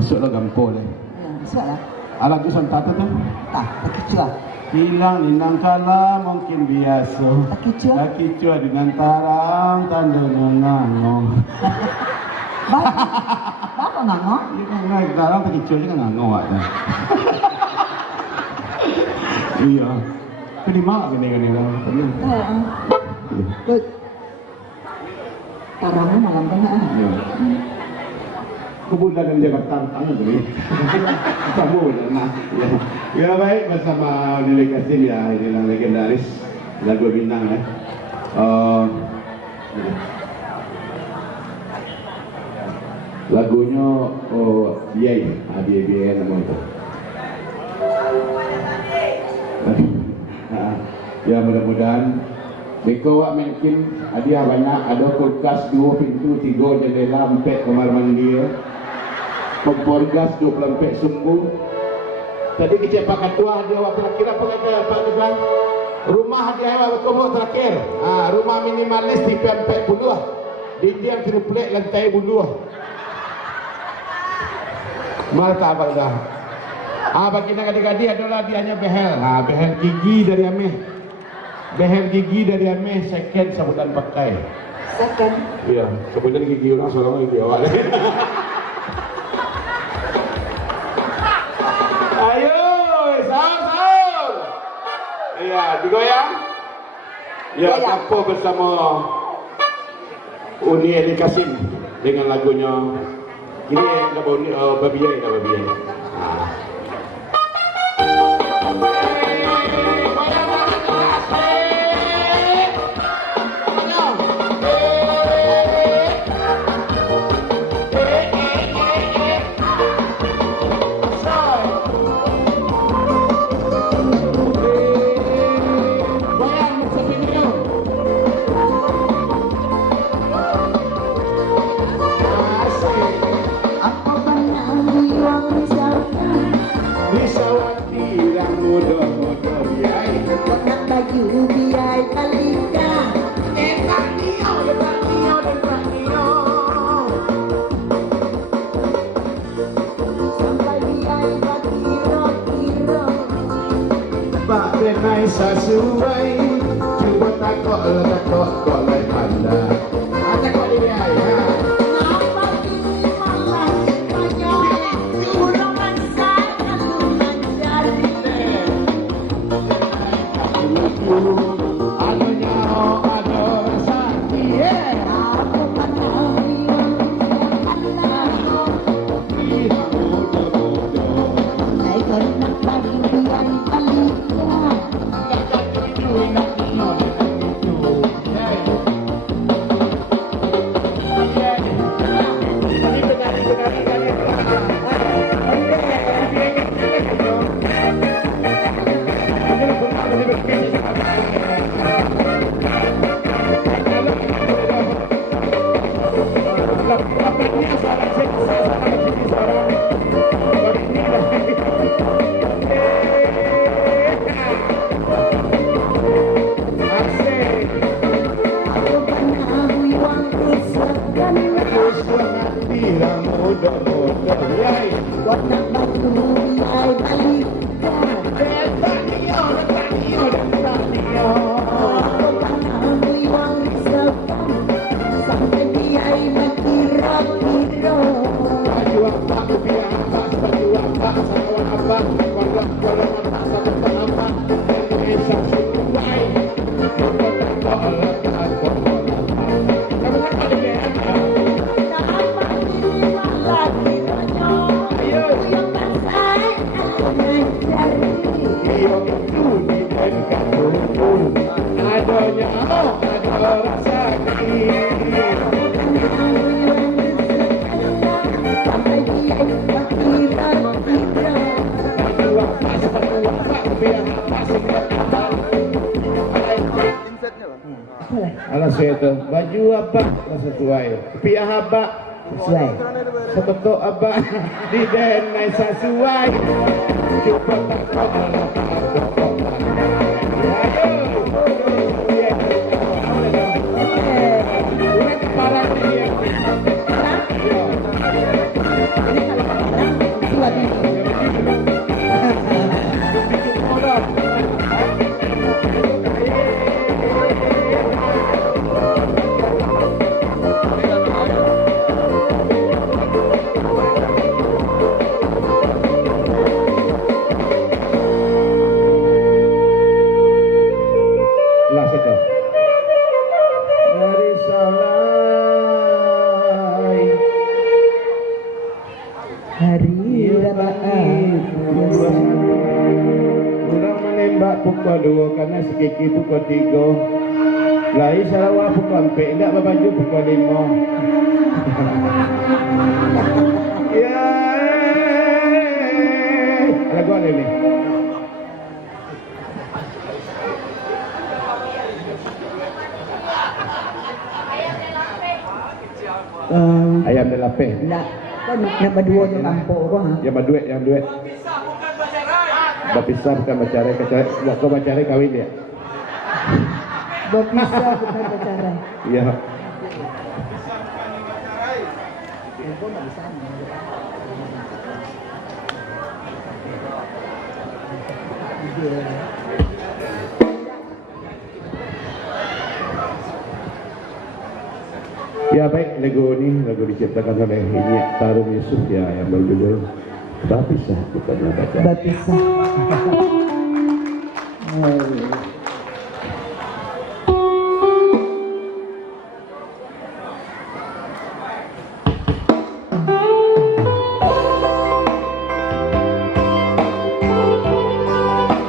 Masuklah gampol eh. Ya, masuklah. Lagu santata tu? Tak, tak kicua. Hilang inang kala mungkin biasa. Tak kicua. Tak kicua dengan tarang tanda ngangong. Bapak nganggo? Iya kan ngai tarang tak kicua juga ngangong aja. Iya. Tapi di mana gini lah. Good. Tarangnya malam tengah. Iya. Kebulan dan jaga tantang tadi. Sambung nah. Ya baik bersama delegasi ya ini yang legendaris lagu bintang ya. Lagunya Biai, Biai nama itu. Ya mudah-mudahan Beko wak mungkin hadiah banyak, ada kulkas 2 pintu, 3 jendela, 4 kamar mandi ya. Kompor gas 24 sumbu. Tadi kecepak ketua dia waktu terakhir apa kata Pak Tuan? Rumah dia waktu terakhir. Rumah minimalis di PM40. Di dia triplek lantai buluh. Mal tak apa dah. Bagi adik-adik adalah dianya behel. Behel gigi dari Ameh. Behel gigi dari Ameh second sebulan pakai. Second. Iya, kemudian gigi orang seorang gigi awal. Ya, digoyang. Ya, apa bersama Uni Eli Kasim dengan lagunya ini Babiyai. Sesuai cuba takut kok lain anda takut dia ya ngapa di malah banyak kurang mancar jadi adanya ada rasa dia aku menawi Allah naik nak bagi dia kali Itu baju apa sesuai piah apa sesuai sebetul apa di denai sesuai coba tak kau Kurang menembak pukul 2 karena sekiki pukul 3. Lai Sarawak pukul 4, tidak berbaju pukul 5. Ya, lagu ada ni. Ayam dan lapeh. Nak, nak berdua je kampung kau ha. Yang berduit, yang duit. Berpisah bukan bercerai, buat kau bercerai kahwin dia. Berpisah bukan bercerai. Ya. Ya baik, lagu diciptakan oleh Inyak Tarung Yusuf ya, yang berjudul Berpisah Bukanlah Bercerai. Berpisah.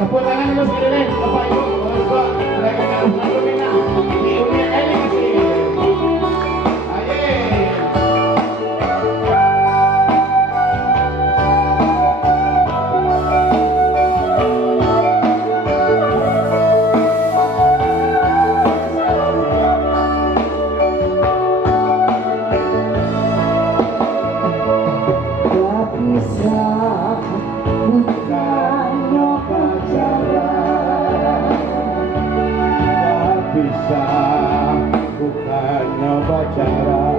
Tepuk tangan dulu sekali lagi, Bapak Ibu, orang tua, mereka nak selalu minat. Di dunia ini masih. Aye. Berpisah bukannya pacaran. Berpisah bukannya pacaran.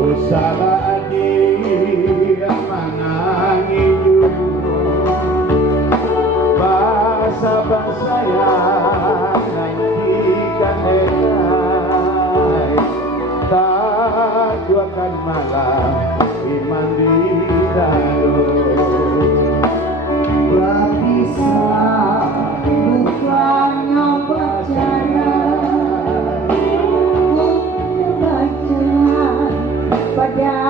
Usaha dia menangi bahasa yang nantikan dekai. Tak duakan malam iman di dalam. Berpisah bukannya pacaran. Bukannya pacaran pada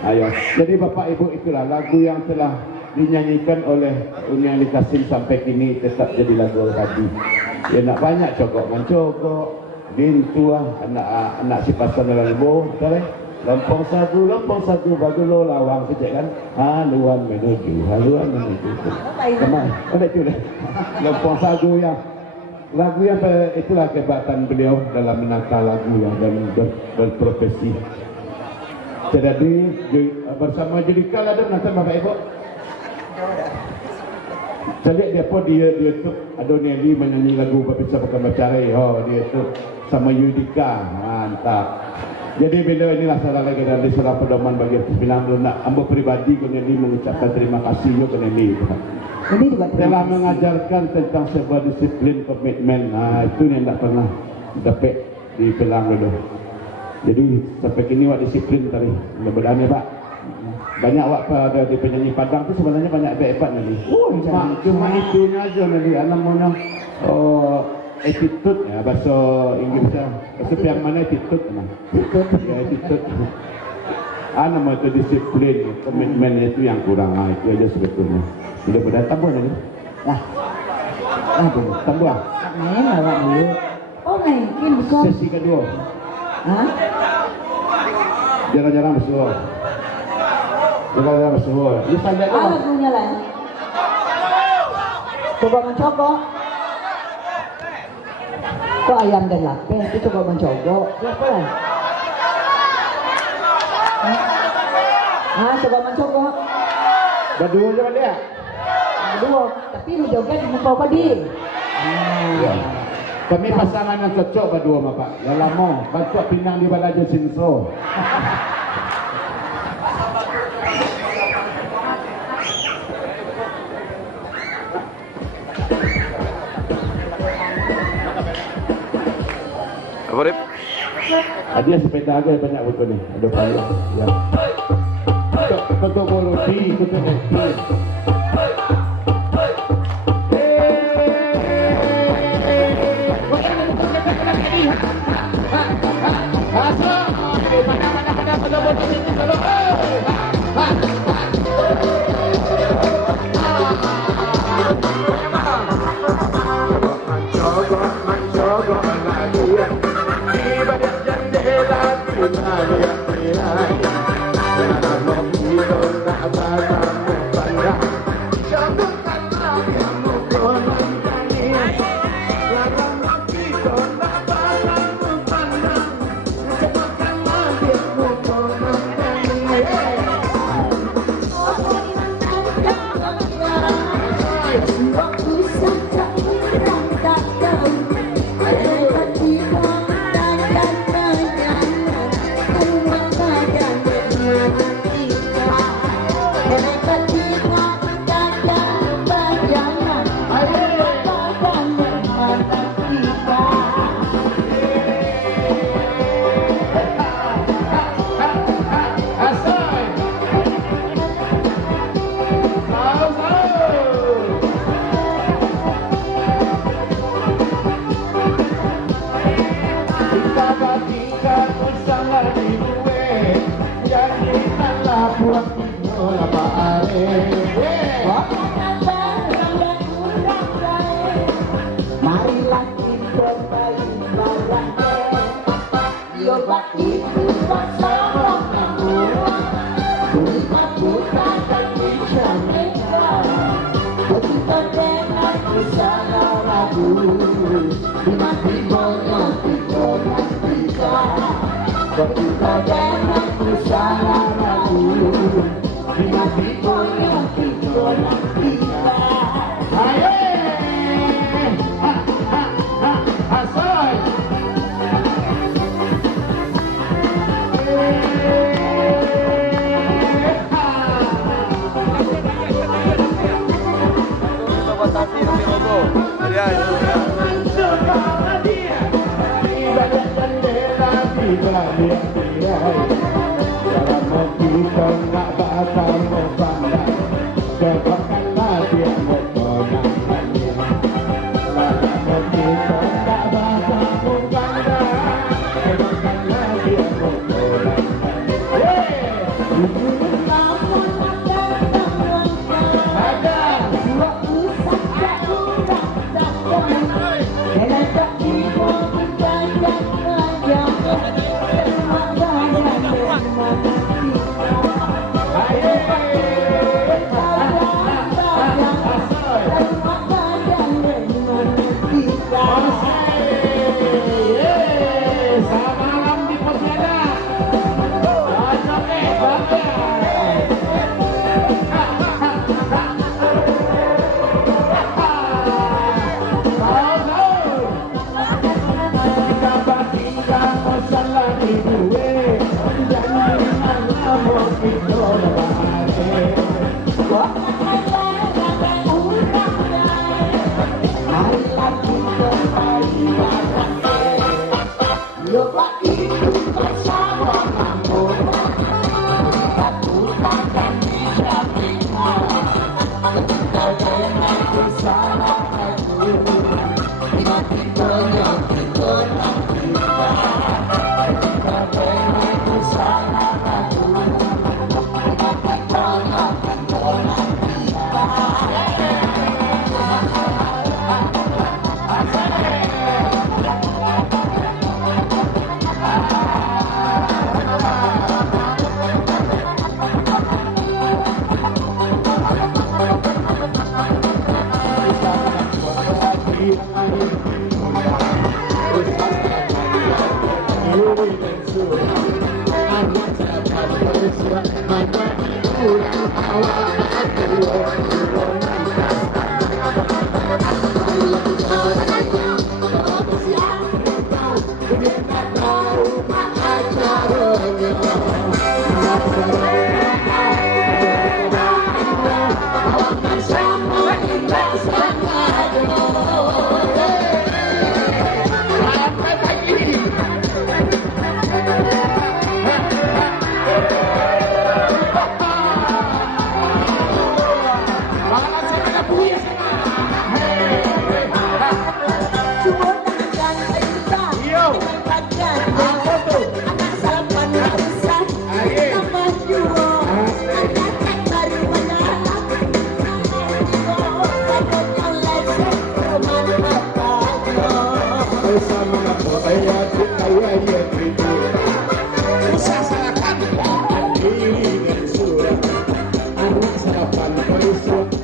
Ayo. Jadi Bapak Ibu itulah lagu yang telah dinyanyikan oleh Uniang Kasim sampai kini tetap jadi lagu tadi. Ya nak banyak cokok mencokok, bintu anak si pasal lalbo, betul? Lompong sagu bagus lo lawang kecil kan? Haluan menuju. Kemana? Ada itu deh. Lompong sagu ya. Lagu yang itulah kehebatan beliau dalam menata lagu yang dan berprofesi. Jadi bersama Judika ada menonton Bapak Ibu. Saya lihat dia pun dia tu Adoneli menyanyi lagu Babisa Bukan Bacare. Oh dia tu sama Judika, mantap. Jadi bila inilah salah lagi dari salah pedoman bagi bilang nak ambil pribadi Koneli mengucapkan terima kasih yo Koneli. Ini juga telah mengajarkan tentang sebuah disiplin komitmen. Itu yang tak pernah dapat di Pelang dulu. Jadi sampai kini wak disiplin tadi. Mudah-mudahan ya Pak. Banyak wak ada di penyanyi Padang tu sebenarnya banyak hebat ni. Cuma itunya aja nanti namanya attitude ya bahasa Inggrisnya. Bahasa yang mana attitude nah. Ya attitude. Nama itu disiplin, komitmen itu yang kurang. Itu aja sebetulnya. Sudah pada tambah lagi. Tambah. main awak dulu. Oh naikin bukan? Sesi kedua. Hah? Jarang-jarang bersuara. Jarang-jarang bersuara. Ini sampai Ah lagunya lah. Coba mencoba. Kok ayam dan lape itu coba mencoba. Apa lah? Coba mencoba. berdua je dia. Berdua. Tapi lu joget muka padi. Ya. Kami pasangan yang cocok berdua Bapak. Dah lama. Bantu pinang di Balaja Sinso. Apa Rip? Ada sepeda aja banyak betul ni. Ada payah. Ya. Untuk boroti, untuk nekti.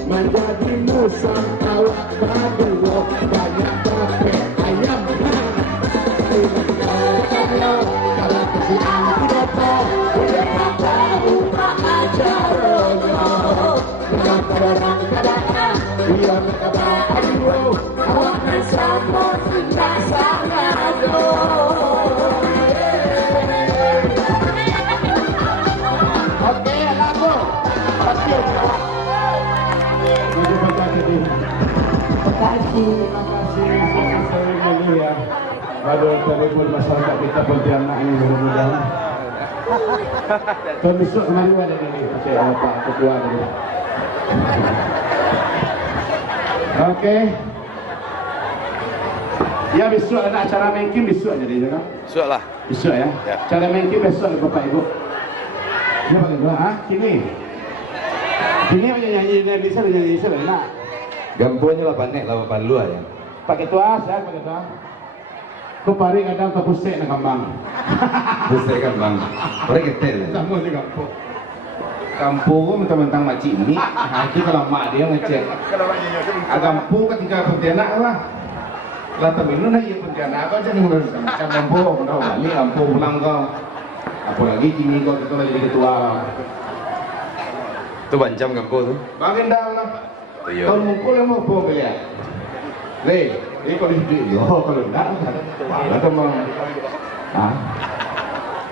menjadi musang awak berdua banyak tape ayam kalau kesian tidak tahu udah tahu tak ajarannya kenapa orang kadang dia berkabar aduh awak bersama sudah sangat oke lagu pasti Terima kasih. Terima kasih saya mulia pada telepon masyarakat kita Pontianak ini mudah-mudahan. Besok kemarin ada ini Pak Ketua tadi. Oke. Ya besok ada acara main game besok jadi kan? Besok lah. Besok ya. Acara main game besok Bapak Ibu. Ya Pak Ketua, kini. Kini nyanyi Indonesia nak. Gampunya lah panek lah palu ya. Pak Ketua, saya Pak Ketua. Kau pari kadang tak pusing nak kambang. Pusing kan bang. Orang ketel. Sama di kampung. Kampung pun mentang-mentang makcik ini. Itu kalau mak dia ngecek. Kampung ketika Pontianak lah. Lah temen nak iya Pontianak kau jangan ngurus macam kampung. Kau balik kampung pulang kau. Apalagi kini kau jadi ketua. Itu bancam kampung tu. Baginda lah. Kau mukul yang mau bawa ya. Leh, ini kalau hidup, kalau tidak, ada teman. Ah,